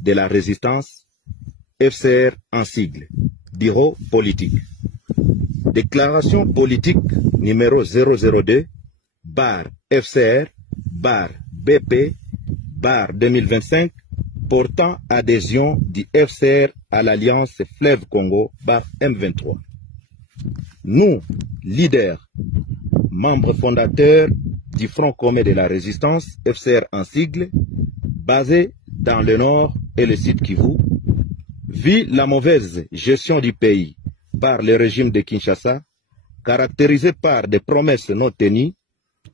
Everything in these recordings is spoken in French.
de la résistance, FCR en sigle, bureau politique. Déclaration politique numéro 002, FCR, BP, 2025, portant adhésion du FCR à l'Alliance Fleuve Congo, M23. Nous, leaders, membres fondateurs du Front commun de la résistance, FCR en sigle, basé dans le nord et le sud Kivu, vu la mauvaise gestion du pays par le régime de Kinshasa, caractérisé par des promesses non tenues,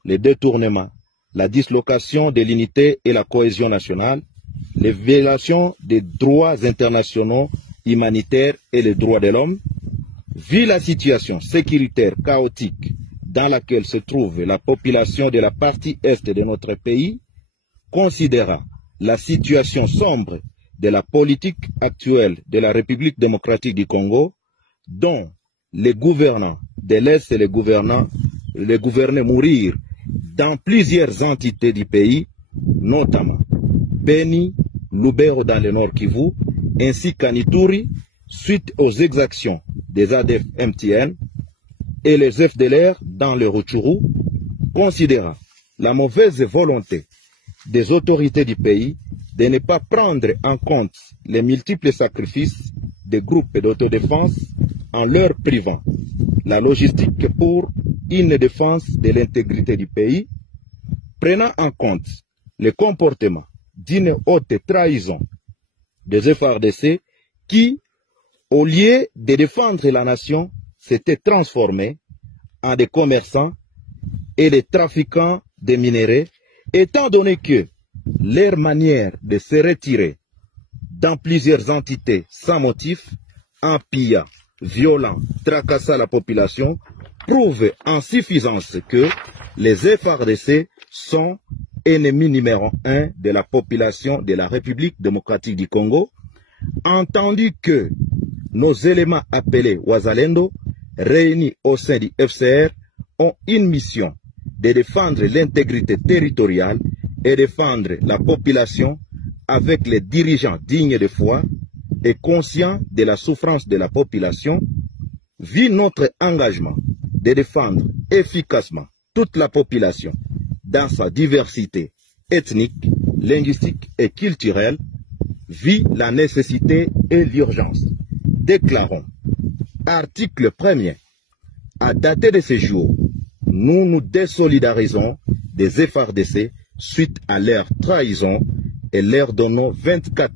les détournements, la dislocation de l'unité et la cohésion nationale, les violations des droits internationaux humanitaires et les droits de l'homme, vu la situation sécuritaire chaotique dans laquelle se trouve la population de la partie est de notre pays, considérant la situation sombre de la politique actuelle de la République démocratique du Congo, dont les gouvernants de l'Est et les gouvernés mourir dans plusieurs entités du pays, notamment Beni, Lubero dans le Nord Kivu, ainsi qu'à Ituri, suite aux exactions des ADF MTN et les FDLR dans le Rutshuru, considérant la mauvaise volonté des autorités du pays de ne pas prendre en compte les multiples sacrifices des groupes d'autodéfense en leur privant la logistique pour une défense de l'intégrité du pays, prenant en compte le comportement d'une haute trahison des FARDC qui, au lieu de défendre la nation, s'étaient transformés en des commerçants et des trafiquants de minerais, étant donné que leur manière de se retirer dans plusieurs entités sans motif, en pillant, violant, tracassant la population, prouve en suffisance que les FARDC sont ennemis numéro 1 de la population de la République démocratique du Congo, entendu que nos éléments appelés Wazalendo, réunis au sein du FCR, ont une mission de défendre l'intégrité territoriale et défendre la population avec les dirigeants dignes de foi et conscients de la souffrance de la population, vu notre engagement de défendre efficacement toute la population dans sa diversité ethnique, linguistique et culturelle, vit la nécessité et l'urgence. Déclarons, article 1er, à dater de ce jour, nous nous désolidarisons des FARDC suite à leur trahison et leur donnons 24